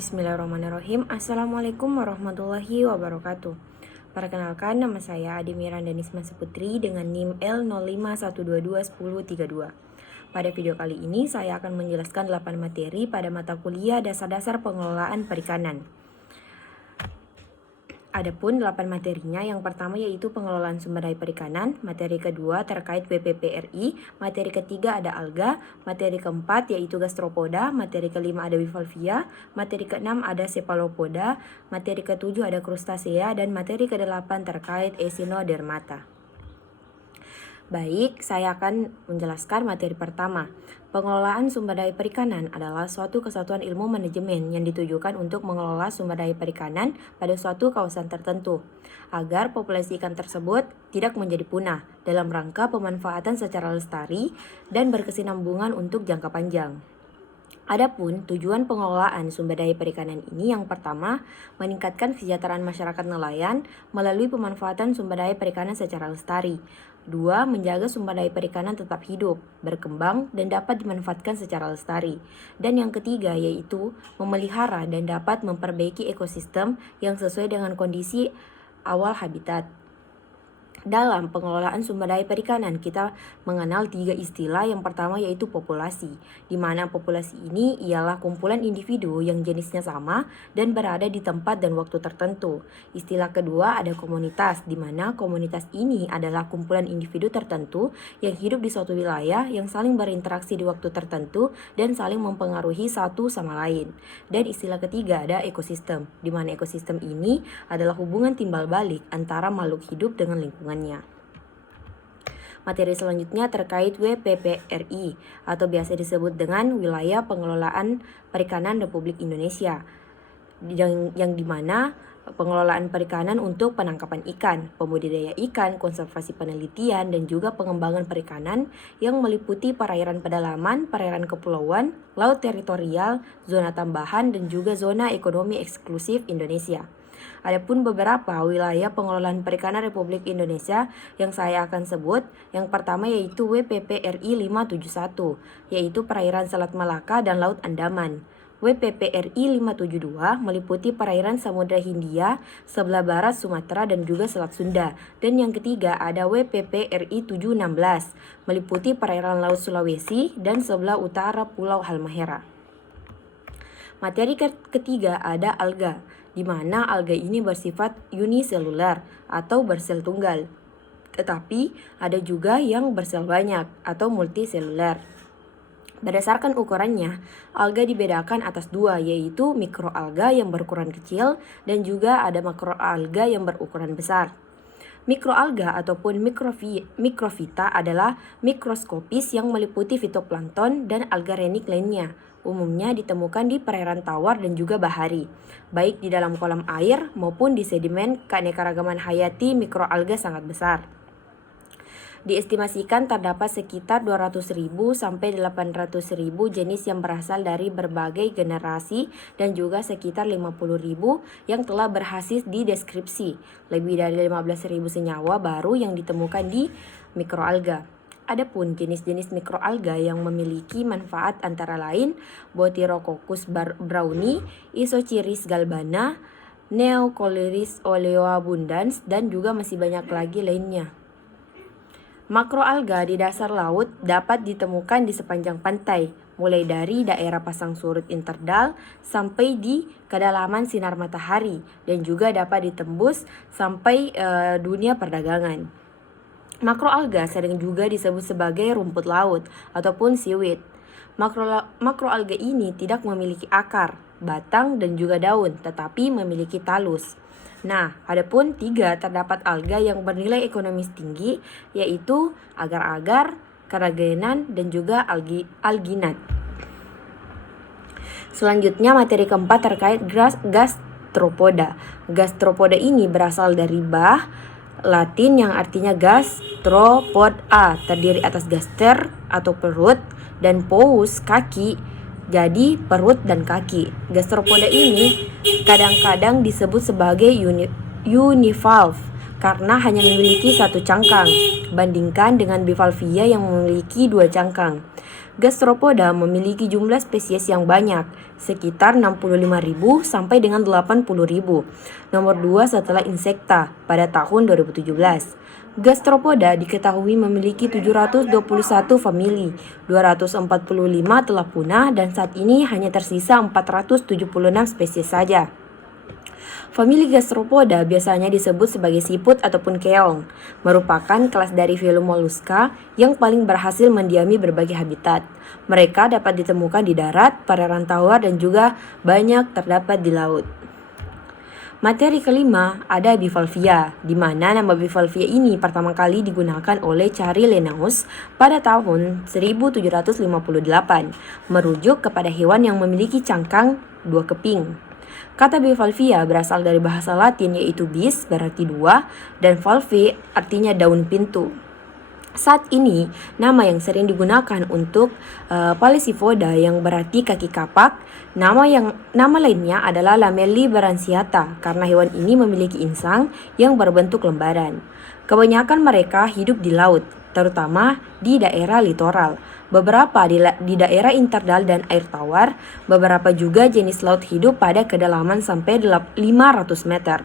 Bismillahirrahmanirrahim. Assalamualaikum warahmatullahi wabarakatuh. Perkenalkan, nama saya Adi Miranda Nisma Seputri dengan NIM L0512211032. Pada video kali ini saya akan menjelaskan 8 materi pada mata kuliah dasar-dasar pengelolaan perikanan. Adapun 8 materinya, yang pertama yaitu pengelolaan sumber daya perikanan, materi kedua terkait WPPRI, materi ketiga ada alga, materi keempat yaitu gastropoda, materi kelima ada bivalvia, materi keenam ada cephalopoda, materi ketujuh ada crustacea, dan materi kedelapan terkait echinodermata. Baik, saya akan menjelaskan materi pertama. Pengelolaan sumber daya perikanan adalah suatu kesatuan ilmu manajemen yang ditujukan untuk mengelola sumber daya perikanan pada suatu kawasan tertentu, agar populasi ikan tersebut tidak menjadi punah dalam rangka pemanfaatan secara lestari dan berkesinambungan untuk jangka panjang. Adapun tujuan pengelolaan sumber daya perikanan ini, yang pertama, meningkatkan kesejahteraan masyarakat nelayan melalui pemanfaatan sumber daya perikanan secara lestari. 2. Menjaga sumber daya perikanan tetap hidup, berkembang, dan dapat dimanfaatkan secara lestari. Dan yang ketiga yaitu memelihara dan dapat memperbaiki ekosistem yang sesuai dengan kondisi awal habitat. Dalam pengelolaan sumber daya perikanan, kita mengenal 3 istilah. Yang pertama yaitu populasi, di mana populasi ini ialah kumpulan individu yang jenisnya sama dan berada di tempat dan waktu tertentu. Istilah kedua ada komunitas, di mana komunitas ini adalah kumpulan individu tertentu yang hidup di suatu wilayah yang saling berinteraksi di waktu tertentu dan saling mempengaruhi satu sama lain. Dan istilah ketiga ada ekosistem, di mana ekosistem ini adalah hubungan timbal balik antara makhluk hidup dengan lingkungan. Materi selanjutnya terkait WPPRI atau biasa disebut dengan Wilayah Pengelolaan Perikanan Republik Indonesia, yang dimana pengelolaan perikanan untuk penangkapan ikan, pembudidaya ikan, konservasi penelitian, dan juga pengembangan perikanan yang meliputi perairan pedalaman, perairan kepulauan, laut teritorial, zona tambahan, dan juga zona ekonomi eksklusif Indonesia. Adapun beberapa wilayah pengelolaan perikanan Republik Indonesia yang saya akan sebut, yang pertama yaitu WPPRI 571, yaitu perairan Selat Malaka dan Laut Andaman. WPPRI 572 meliputi perairan Samudra Hindia, sebelah barat Sumatera, dan juga Selat Sunda. Dan yang ketiga ada WPPRI 716, meliputi perairan Laut Sulawesi dan sebelah utara Pulau Halmahera. Materi ketiga ada alga, di mana alga ini bersifat uniselular atau bersel tunggal. Tetapi ada juga yang bersel banyak atau multiselular. Berdasarkan ukurannya, alga dibedakan atas 2, yaitu mikroalga yang berukuran kecil dan juga ada makroalga yang berukuran besar. Mikroalga ataupun mikrofita adalah mikroskopis yang meliputi fitoplankton dan alga renik lainnya. Umumnya ditemukan di perairan tawar dan juga bahari, baik di dalam kolam air maupun di sedimen. Keanekaragaman hayati mikroalga sangat besar. Diestimasikan terdapat sekitar 200.000 sampai 800.000 jenis yang berasal dari berbagai generasi dan juga sekitar 50.000 yang telah berhasil dideskripsi. Lebih dari 15.000 senyawa baru yang ditemukan di mikroalga. Adapun jenis-jenis mikroalga yang memiliki manfaat antara lain Botirococcus browni, Isochiris galbana, Neocolyris oleoabundans, dan juga masih banyak lagi lainnya. Makroalga di dasar laut dapat ditemukan di sepanjang pantai, mulai dari daerah pasang surut interdal sampai di kedalaman sinar matahari, dan juga dapat ditembus sampai dunia perdagangan. Makroalga sering juga disebut sebagai rumput laut ataupun seaweed. Makroalga ini tidak memiliki akar, batang, dan juga daun, tetapi memiliki talus. Nah, adapun 3 terdapat alga yang bernilai ekonomis tinggi, yaitu agar-agar, keragenan, dan juga alginat. Selanjutnya materi keempat terkait gastropoda. Gastropoda ini berasal dari Latin yang artinya gastropoda, terdiri atas gaster atau perut dan pous kaki, jadi perut dan kaki. Gastropoda ini kadang-kadang disebut sebagai univalve karena hanya memiliki satu cangkang, bandingkan dengan Bivalvia yang memiliki dua cangkang. Gastropoda memiliki jumlah spesies yang banyak, sekitar 65.000 sampai dengan 80.000, nomor 2 setelah insekta pada tahun 2017. Gastropoda diketahui memiliki 721 famili, 245 telah punah dan saat ini hanya tersisa 476 spesies saja. Famili Gastropoda biasanya disebut sebagai siput ataupun keong, merupakan kelas dari filum Mollusca yang paling berhasil mendiami berbagai habitat. Mereka dapat ditemukan di darat, perairan tawar, dan juga banyak terdapat di laut. Materi kelima ada Bivalvia, di mana nama Bivalvia ini pertama kali digunakan oleh Carl Linnaeus pada tahun 1758, merujuk kepada hewan yang memiliki cangkang dua keping. Kata Bivalvia berasal dari bahasa Latin yaitu bis berarti dua dan valve artinya daun pintu. Saat ini nama yang sering digunakan untuk Palisifoda yang berarti kaki kapak. Nama lainnya adalah Lamellibranciata karena hewan ini memiliki insang yang berbentuk lembaran. Kebanyakan mereka hidup di laut, terutama di daerah litoral. Beberapa di daerah interdal dan air tawar, beberapa juga jenis laut hidup pada kedalaman sampai 500 meter.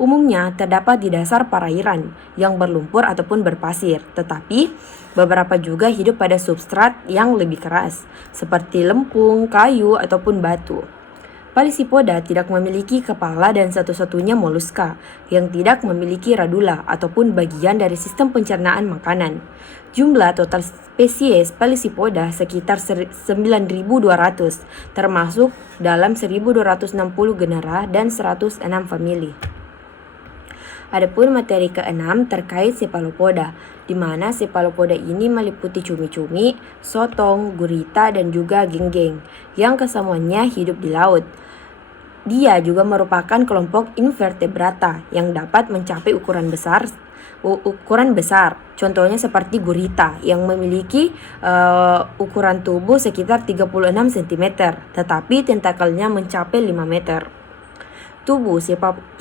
Umumnya terdapat di dasar perairan yang berlumpur ataupun berpasir, tetapi beberapa juga hidup pada substrat yang lebih keras, seperti lempung, kayu, ataupun batu. Palisipoda tidak memiliki kepala dan satu-satunya moluska yang tidak memiliki radula ataupun bagian dari sistem pencernaan makanan. Jumlah total spesies Palisipoda sekitar 9.200, termasuk dalam 1.260 genera dan 106 famili. Adapun materi keenam terkait Cephalopoda, di mana Cephalopoda ini meliputi cumi-cumi, sotong, gurita, dan juga genggeng, yang kesemuanya hidup di laut. Dia juga merupakan kelompok invertebrata yang dapat mencapai ukuran besar. Contohnya seperti gurita yang memiliki ukuran tubuh sekitar 36 cm, tetapi tentakelnya mencapai 5 meter. Tubuh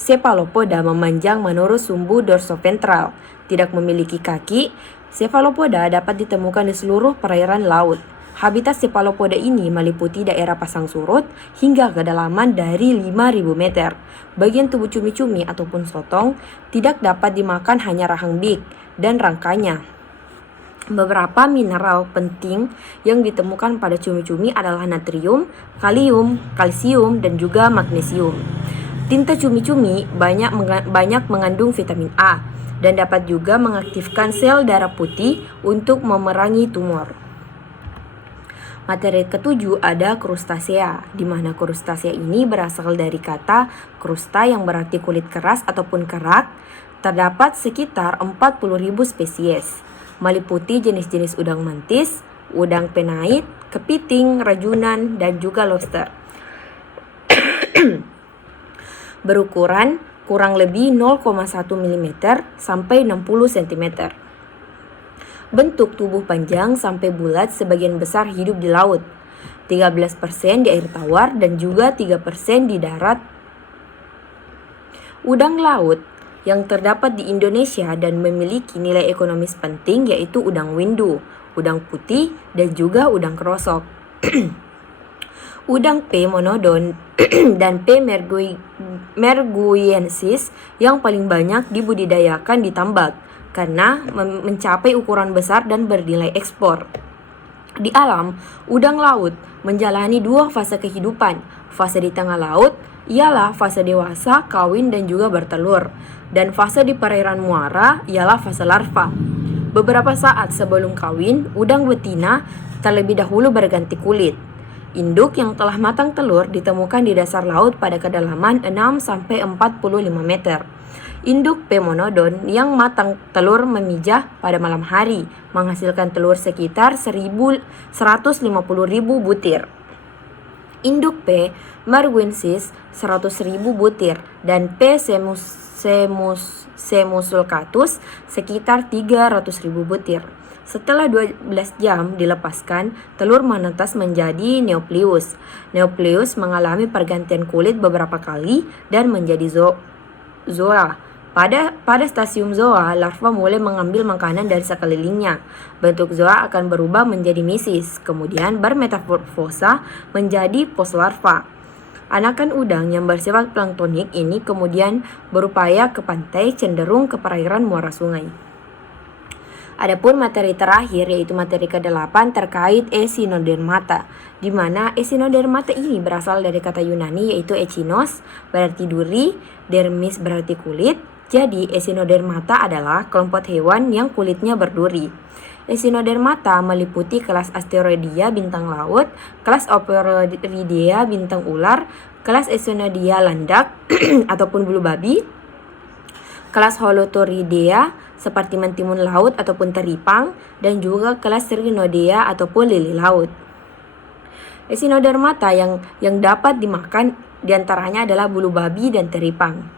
Cephalopoda memanjang menurut sumbu dorsoventral, tidak memiliki kaki. Cephalopoda dapat ditemukan di seluruh perairan laut. Habitat Cephalopoda ini meliputi daerah pasang surut hingga kedalaman dari 5.000 meter. Bagian tubuh cumi-cumi ataupun sotong tidak dapat dimakan hanya rahang big dan rangkanya. Beberapa mineral penting yang ditemukan pada cumi-cumi adalah natrium, kalium, kalsium, dan juga magnesium. Tinta cumi-cumi banyak mengandung vitamin A dan dapat juga mengaktifkan sel darah putih untuk memerangi tumor. Materi ketujuh ada Crustacea, di mana Crustacea ini berasal dari kata krusta yang berarti kulit keras ataupun kerak. Terdapat sekitar 40.000 spesies, meliputi jenis-jenis udang mantis, udang penait, kepiting, rajunan, dan juga lobster. Berukuran kurang lebih 0,1 mm sampai 60 cm. Bentuk tubuh panjang sampai bulat, sebagian besar hidup di laut, 13% di air tawar dan juga 3% di darat. Udang laut yang terdapat di Indonesia dan memiliki nilai ekonomis penting yaitu udang windu, udang putih, dan juga udang kerosok. Udang P. monodon dan P. merguiensis yang paling banyak dibudidayakan di tambak karena mencapai ukuran besar dan bernilai ekspor. Di alam, udang laut menjalani dua fase kehidupan. Fase di tengah laut ialah fase dewasa, kawin, dan juga bertelur. Dan fase di perairan muara ialah fase larva. Beberapa saat sebelum kawin, udang betina terlebih dahulu berganti kulit. Induk yang telah matang telur ditemukan di dasar laut pada kedalaman 6-45 meter. Induk P. monodon yang matang telur memijah pada malam hari, menghasilkan telur sekitar 150.000 butir. Induk P. merguiensis 100.000 butir dan P. semusulcatus sekitar 300.000 butir. Setelah 12 jam dilepaskan, telur menetas menjadi neopleus. Neopleus mengalami pergantian kulit beberapa kali dan menjadi zoa. Pada stadium zoa, larva mulai mengambil makanan dari sekelilingnya. Bentuk zoa akan berubah menjadi mesis, kemudian bermetamorfosa menjadi poslarva. Anakan udang yang bersifat planktonik ini kemudian berupaya ke pantai, cenderung ke perairan muara sungai. Adapun materi terakhir yaitu materi ke-8 terkait Echinodermata, di mana Echinodermata ini berasal dari kata Yunani yaitu echinos berarti duri, dermis berarti kulit. Jadi Echinodermata adalah kelompok hewan yang kulitnya berduri. Echinodermata meliputi kelas Asteroidea bintang laut, kelas Ophiuroidea bintang ular, kelas Echinoidea landak ataupun bulu babi, kelas Holothuriidea seperti mentimun laut ataupun teripang, dan juga kelas Rhinodea ataupun lili laut. Echinodermata yang dapat dimakan diantaranya adalah bulu babi dan teripang.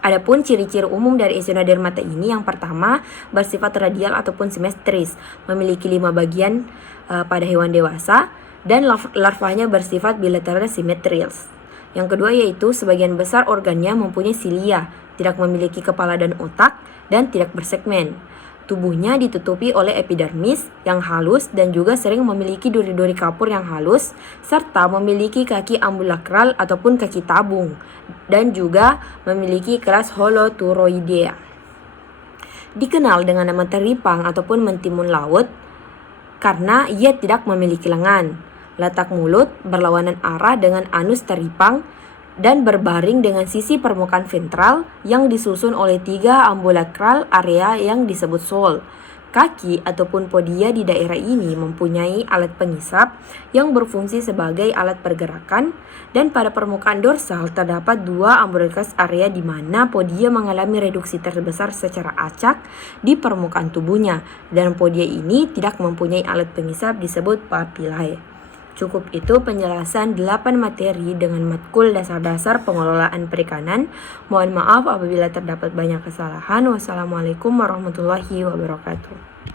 Adapun ciri-ciri umum dari Echinodermata ini, yang pertama bersifat radial ataupun simetris, memiliki 5 bagian pada hewan dewasa, dan larvanya bersifat bilateral simetris. Yang kedua yaitu sebagian besar organnya mempunyai silia, tidak memiliki kepala dan otak, dan tidak bersegmen. Tubuhnya ditutupi oleh epidermis yang halus dan juga sering memiliki duri-duri kapur yang halus, serta memiliki kaki ambulakral ataupun kaki tabung, dan juga memiliki kelas Holothuriidea. Dikenal dengan nama teripang ataupun mentimun laut karena ia tidak memiliki lengan. Letak mulut berlawanan arah dengan anus teripang dan berbaring dengan sisi permukaan ventral yang disusun oleh 3 ambulacral area yang disebut shoal. Kaki ataupun podia di daerah ini mempunyai alat pengisap yang berfungsi sebagai alat pergerakan, dan pada permukaan dorsal terdapat 2 umbilicus area di mana podia mengalami reduksi terbesar secara acak di permukaan tubuhnya, dan podia ini tidak mempunyai alat pengisap disebut papillae. Cukup itu penjelasan 8 materi dengan matkul dasar-dasar pengelolaan perikanan. Mohon maaf apabila terdapat banyak kesalahan. Wassalamualaikum warahmatullahi wabarakatuh.